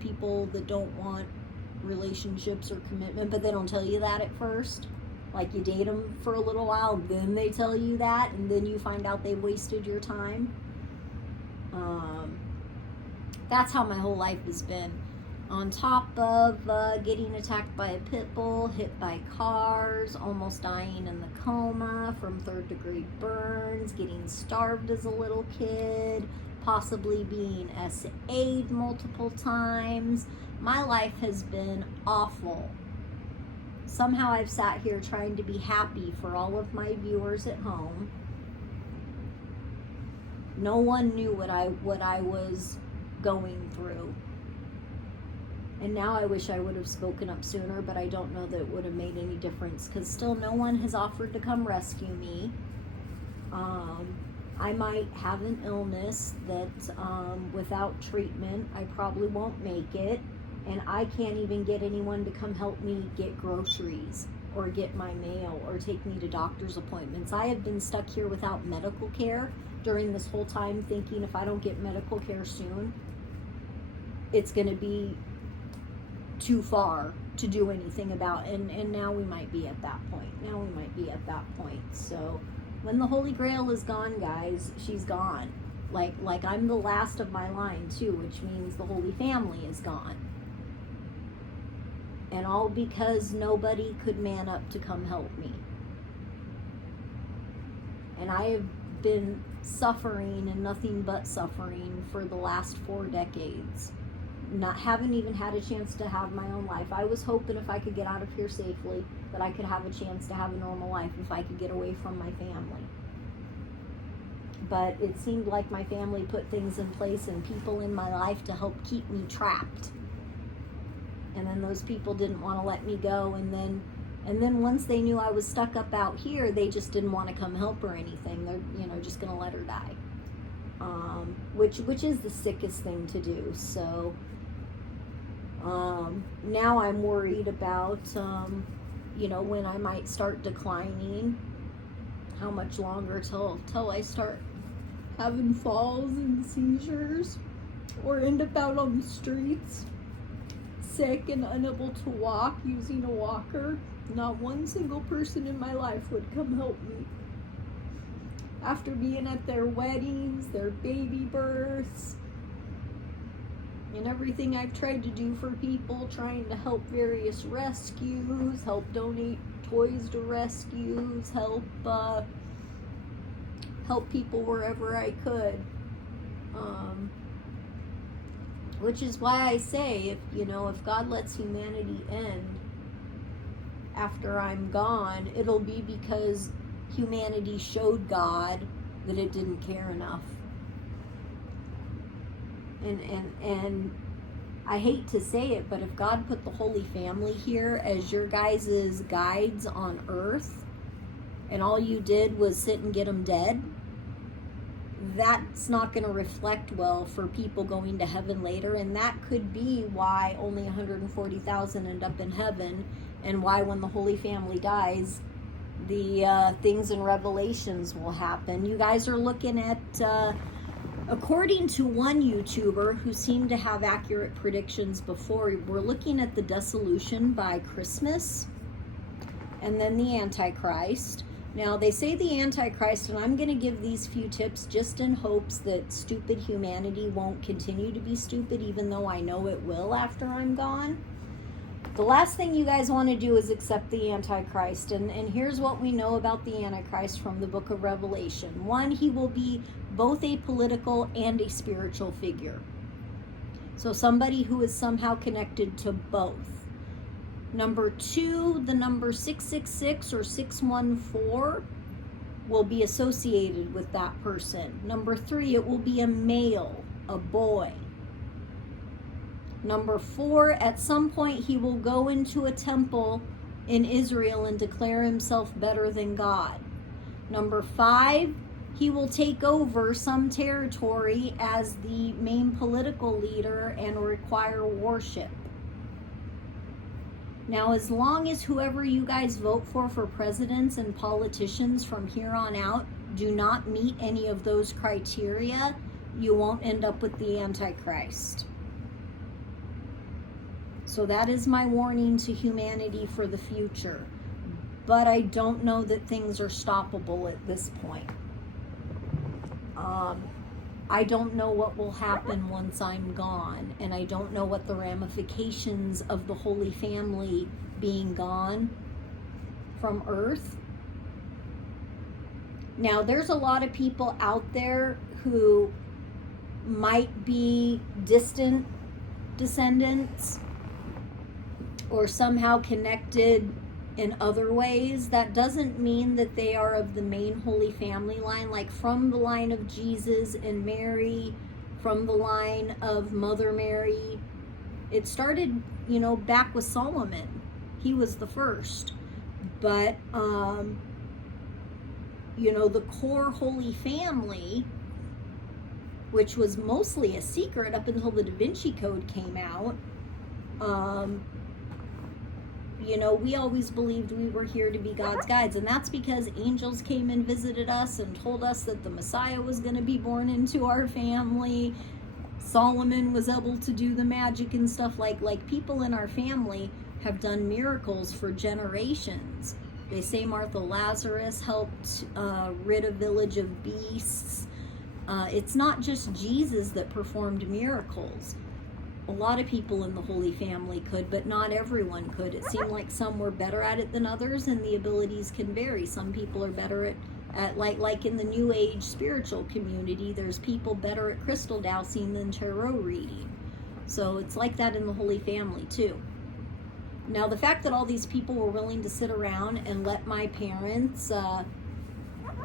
people that don't want relationships or commitment, but they don't tell you that at first. Like, you date them for a little while, then they tell you that, and then you find out they wasted your time. That's how my whole life has been. On top of getting attacked by a pit bull, hit by cars, almost dying in the coma from 3rd-degree burns, getting starved as a little kid, possibly being SA'd multiple times. My life has been awful. Somehow I've sat here trying to be happy for all of my viewers at home. No one knew what I was going through. And now I wish I would have spoken up sooner, but I don't know that it would have made any difference, because still no one has offered to come rescue me. I might have an illness that without treatment I probably won't make it, and I can't even get anyone to come help me get groceries or get my mail or take me to doctor's appointments. I have been stuck here without medical care during this whole time, thinking if I don't get medical care soon, it's going to be too far to do anything about. And now we might be at that point. So when the Holy Grail is gone, guys, she's gone. Like I'm the last of my line too, which means the Holy Family is gone. And all because nobody could man up to come help me. And I have been suffering and nothing but suffering for the last 4 decades. Haven't even had a chance to have my own life. I was hoping if I could get out of here safely that I could have a chance to have a normal life if I could get away from my family. But it seemed like my family put things in place and people in my life to help keep me trapped. And then those people didn't want to let me go, and then once they knew I was stuck up out here, they just didn't want to come help or anything. They're just gonna let her die. Which is the sickest thing to do. So now I'm worried about when I might start declining, how much longer till I start having falls and seizures or end up out on the streets sick and unable to walk using a walker. Not one single person in my life would come help me. After being at their weddings, their baby births, and everything I've tried to do for people, trying to help various rescues, help donate toys to rescues, help people wherever I could. Which is why I say, if God lets humanity end after I'm gone, it'll be because humanity showed God that it didn't care enough. And I hate to say it, but if God put the Holy Family here as your guys' guides on earth, and all you did was sit and get them dead, that's not going to reflect well for people going to heaven later. And that could be why only 140,000 end up in heaven, and why when the Holy Family dies, the things in Revelations will happen. You guys are looking at, according to one YouTuber who seemed to have accurate predictions before, we're looking at the dissolution by Christmas and then the Antichrist. Now, they say the Antichrist, and I'm going to give these few tips just in hopes that stupid humanity won't continue to be stupid, even though I know it will after I'm gone. The last thing you guys want to do is accept the Antichrist. And here's what we know about the Antichrist from the book of Revelation. 1, he will be both a political and a spiritual figure. So somebody who is somehow connected to both. Number 2, the number 666 or 614 will be associated with that person. Number 3, it will be a male, a boy. Number 4, at some point he will go into a temple in Israel and declare himself better than God. Number 5, he will take over some territory as the main political leader and require worship. Now, as long as whoever you guys vote for presidents and politicians from here on out do not meet any of those criteria, you won't end up with the Antichrist. So that is my warning to humanity for the future. But I don't know that things are stoppable at this point. I don't know what will happen once I'm gone, and I don't know what the ramifications of the Holy Family being gone from Earth. Now, there's a lot of people out there who might be distant descendants or somehow connected in other ways. That doesn't mean that they are of the main Holy Family line, like from the line of Jesus and Mary, from the line of Mother Mary. It started, back with Solomon. He was the first. But, the core Holy Family, which was mostly a secret up until the Da Vinci Code came out, we always believed we were here to be God's guides, and that's because angels came and visited us and told us that the Messiah was going to be born into our family. Solomon was able to do the magic and stuff. Like people in our family have done miracles for generations. They say Martha Lazarus helped rid a village of beasts. It's not just Jesus that performed miracles. A lot of people in the Holy Family could, but not everyone could. It seemed like some were better at it than others, and the abilities can vary. Some people are better at like in the New Age spiritual community, there's people better at crystal dowsing than tarot reading. So it's like that in the Holy Family too. Now, the fact that all these people were willing to sit around and let my parents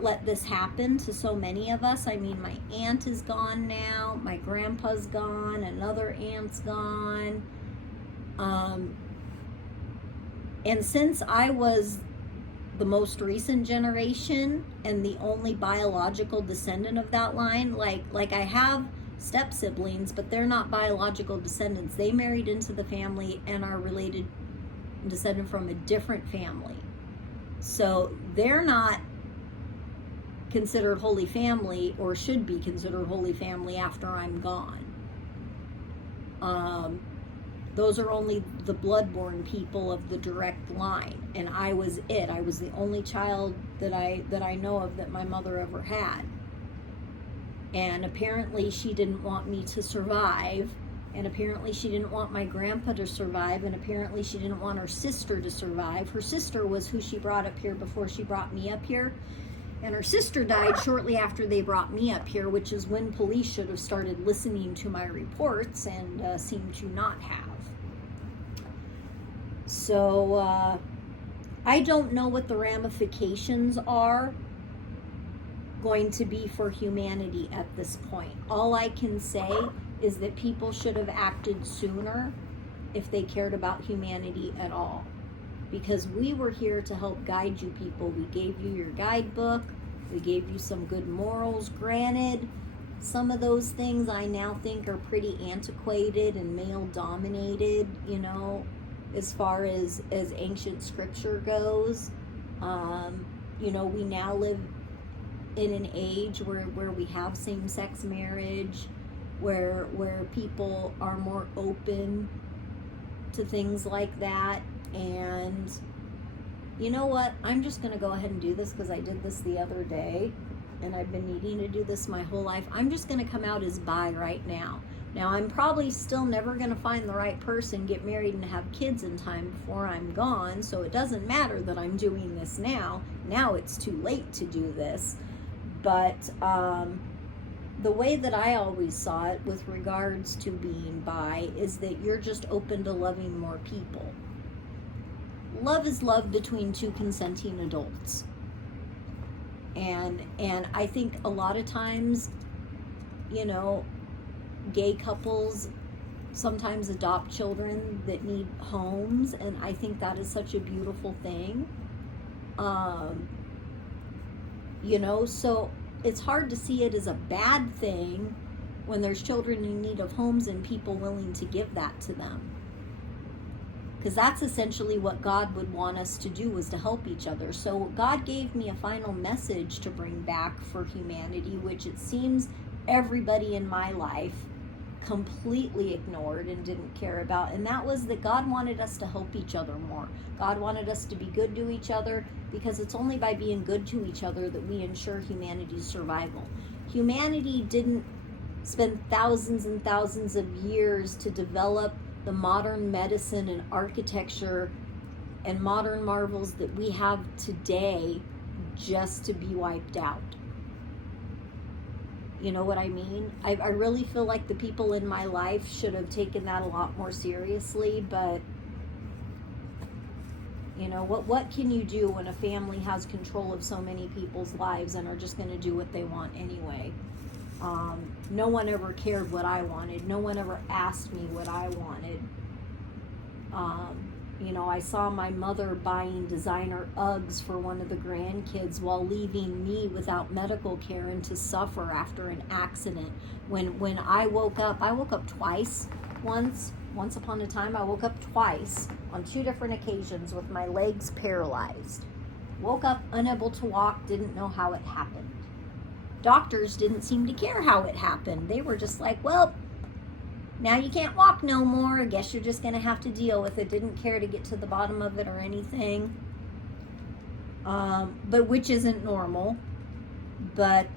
let this happen to so many of us. I mean, my aunt is gone now, my grandpa's gone, another aunt's gone. And since I was the most recent generation and the only biological descendant of that line, like I have step siblings, but they're not biological descendants. They married into the family and are related, descended from a different family. So they're not considered Holy Family, or should be considered Holy Family after I'm gone. Those are only the bloodborne people of the direct line, and I was it. I was the only child that I know of that my mother ever had. And apparently she didn't want me to survive, and apparently she didn't want my grandpa to survive, and apparently she didn't want her sister to survive. Her sister was who she brought up here before she brought me up here. And her sister died shortly after they brought me up here, which is when police should have started listening to my reports and seem to not have. So I don't know what the ramifications are going to be for humanity at this point. All I can say is that people should have acted sooner if they cared about humanity at all. Because we were here to help guide you people. We gave you your guidebook. We gave you some good morals. Granted, some of those things I now think are pretty antiquated and male-dominated, as far as ancient scripture goes. We now live in an age where we have same-sex marriage, where people are more open to things like that. And you know what? I'm just going to go ahead and do this because I did this the other day and I've been needing to do this my whole life. I'm just going to come out as bi right now. Now, I'm probably still never going to find the right person, get married, and have kids in time before I'm gone, so it doesn't matter that I'm doing this now. Now it's too late to do this. But the way that I always saw it with regards to being bi is that you're just open to loving more people. Love is love between two consenting adults. And I think a lot of times, gay couples sometimes adopt children that need homes, and I think that is such a beautiful thing. So it's hard to see it as a bad thing when there's children in need of homes and people willing to give that to them. Because that's essentially what God would want us to do, was to help each other. So God gave me a final message to bring back for humanity, which it seems everybody in my life completely ignored and didn't care about, and that was that God wanted us to help each other more. God wanted us to be good to each other, because it's only by being good to each other that we ensure humanity's survival. Humanity didn't spend thousands and thousands of years to develop the modern medicine and architecture and modern marvels that we have today just to be wiped out. You know what I mean? I really feel like the people in my life should have taken that a lot more seriously, but you know, what can you do when a family has control of so many people's lives and are just going to do what they want anyway? No one ever cared what I wanted. No one ever asked me what I wanted. You know, I saw my mother buying designer Uggs for one of the grandkids while leaving me without medical care and to suffer after an accident. When I woke up twice. Once upon a time, I woke up twice on 2 different occasions with my legs paralyzed. Woke up unable to walk, didn't know how it happened. Doctors didn't seem to care how it happened. They were just like, well, now you can't walk no more. I guess you're just going to have to deal with it. Didn't care to get to the bottom of it or anything. But which isn't normal. But,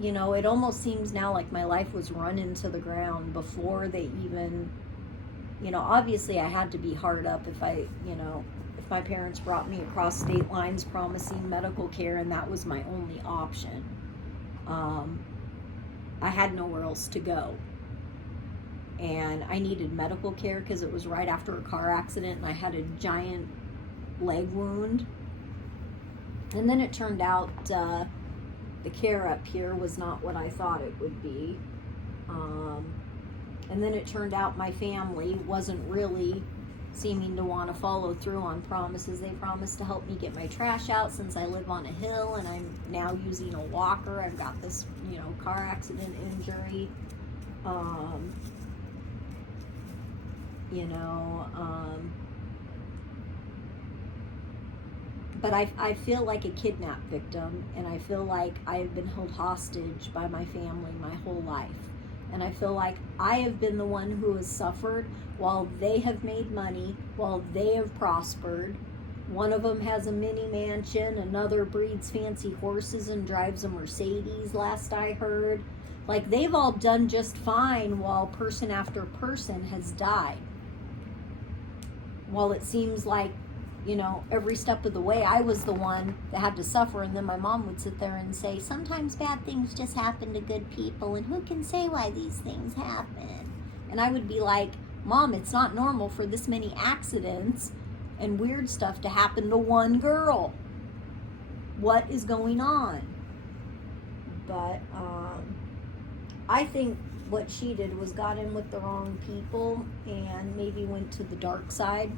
you know, it almost seems now like my life was run into the ground before they even, you know, obviously I had to be hard up if if my parents brought me across state lines promising medical care and that was my only option. I had nowhere else to go. And I needed medical care because it was right after a car accident and I had a giant leg wound. And then it turned out the care up here was not what I thought it would be. And then it turned out my family wasn't really seeming to want to follow through on promises. They promised to help me get my trash out since I live on a hill and I'm now using a walker. I've got this, you know, car accident injury. But I feel like a kidnap victim, and I feel like I have been held hostage by my family my whole life. And I feel like I have been the one who has suffered while they have made money, while they have prospered. One of them has a mini mansion, another breeds fancy horses and drives a Mercedes, last I heard. Like, they've all done just fine while person after person has died. While it seems like, you know, every step of the way I was the one that had to suffer, and then my mom would sit there and say, sometimes bad things just happen to good people, and who can say why these things happen? And I would be like, Mom, it's not normal for this many accidents and weird stuff to happen to one girl. What is going on? But I think what she did was got in with the wrong people and maybe went to the dark side.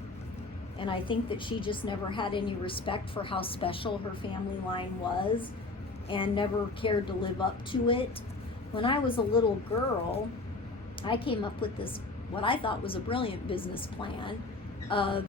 And I think that she just never had any respect for how special her family line was and never cared to live up to it. When I was a little girl, I came up with this, what I thought was a brilliant business plan of